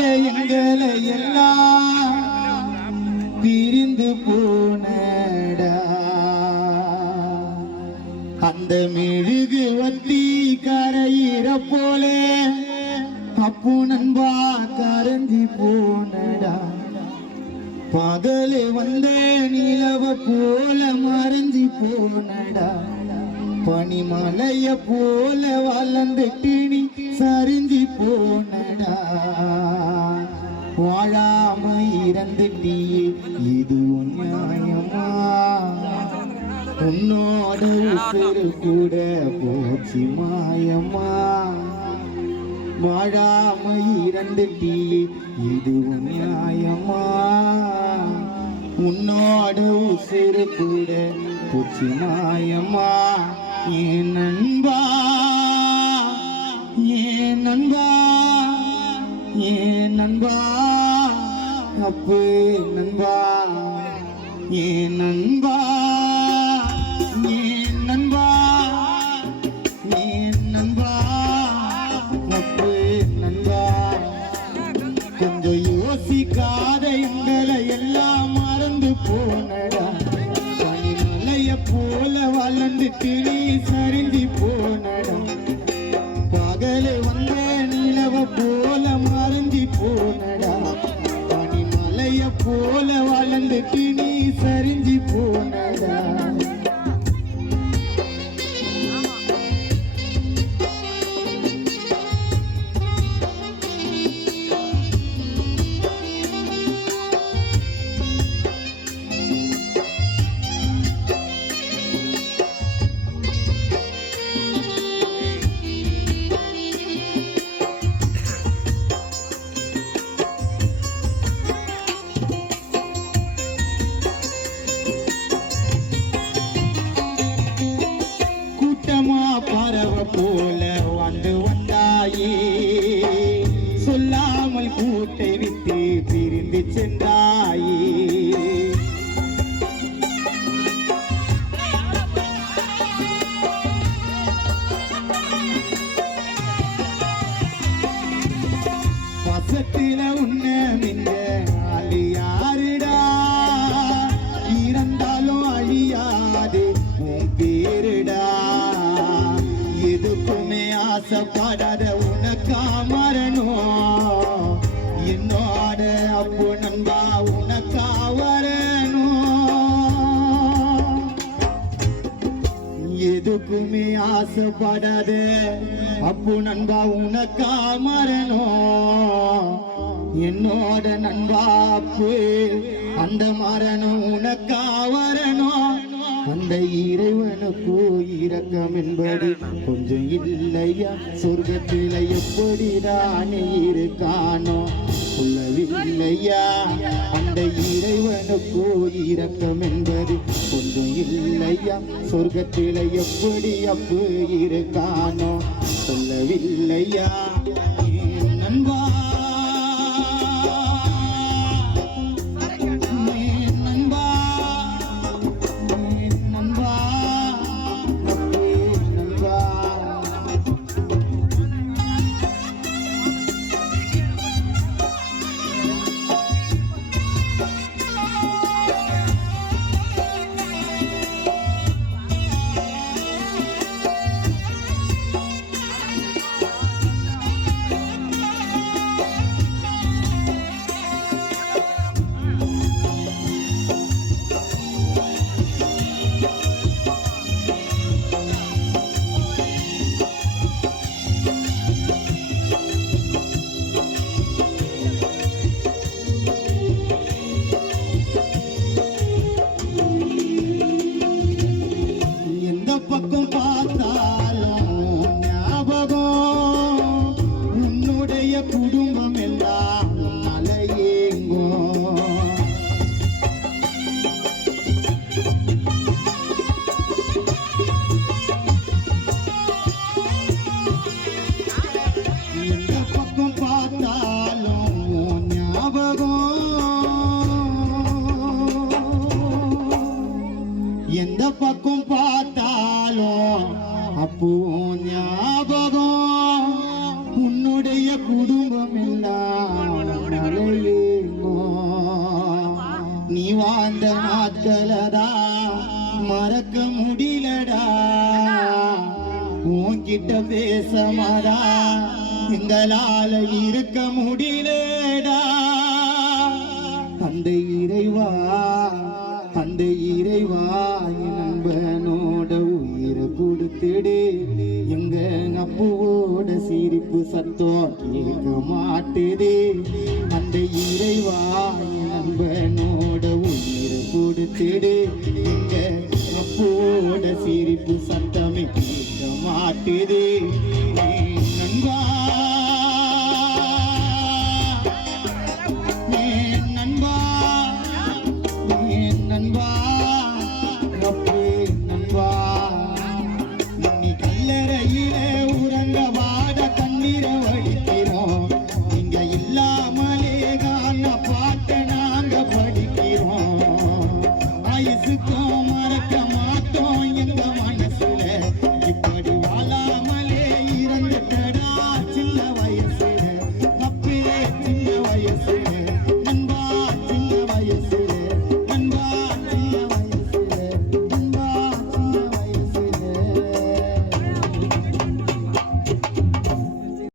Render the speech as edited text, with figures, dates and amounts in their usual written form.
எங்களை எல்லாம் பிரிந்து போனடா அந்த மெழுகு வத்தி கரையிற போல அப்பு நண்பா கரைஞ்சி போனடா பகலே வந்த நிலவ போல மறைஞ்சி போனடா பனிமலைய போல வளர்ந்துட்டு நீ சரிஞ்சி போனடா வாழாம இறந்துட்டியே இது நியாயமா உன்னோட உசுறு கூட போச்சு மாயமா வாழாம இறந்துட்டியே இது நியாயமா உன்னோட உசுறு கூட போச்சு மாயமா ஏன் நண்பா ஏன் நண்பா ஏன் நண்பா அப்பு நண்பா ஏன் நண்பா ஏன் நண்பா ஏன் நண்பா அப்பு நண்பா கொஞ்சம் யோசிக்காத எங்களை எல்லாம் மறந்து போனடா பனிமலைய போல வளர்ந்துட்டு நீ சரிஞ்சு போனடா பகலே வந்த நிலவ போல மறைஞ்சி போனடா பனிமலைய போல வளர்ந்துட்டு நீ சரிஞ்சு போனடா பறவ போல வந்து வந்தாயே சொல்லாமல் கூட்டை விட்டு பிரிந்து சென்றாயே பசத்தில உன்ன மிந்த ஆளு யாருடா இறந்தாலும் அழியாது உன் பேருடா எதுக்குமே ஆசைப்படாத உனக்கா மரணும் என்னோட அப்பு நண்பா உனக்கா வரணும் எதுக்குமே ஆசைப்படாத அப்பு நண்பா உனக்கா மரணும் என்னோட நண்பா அப்பு அந்த மரணம் உனக்கா வரணும் அந்த இறைவனுக்கு இரக்கம் என்பது கொஞ்சம் இல்லையா சொர்க்கத்தில எப்படி தானே இருக்கானோ சொல்லவில்லையா அந்த இறைவனுக்கு இரக்கம் என்பது கொஞ்சம் இல்லையா சொர்க்கத்தில எப்படி அப்பு இருக்கானோ சொல்லவில்லையா நண்பா மக்களதா மறக்க முடியலடா உன்கிட்ட பேசமாடா எங்களால இருக்க முடியலடா அந்த இறைவா என் நண்பனோட உயிரை கொடுத்துடு எங்க அப்புவோட சிரிப்பு சத்தம் கேட்க மாட்டுது அந்த இறைவா என் நண்பனோட உயிரை கொடுத்துடு எங்க அப்புவோட சிரிப்பு சத்தமே கேட்க மாட்டுது நண்பா மறக்க மாட்டோம்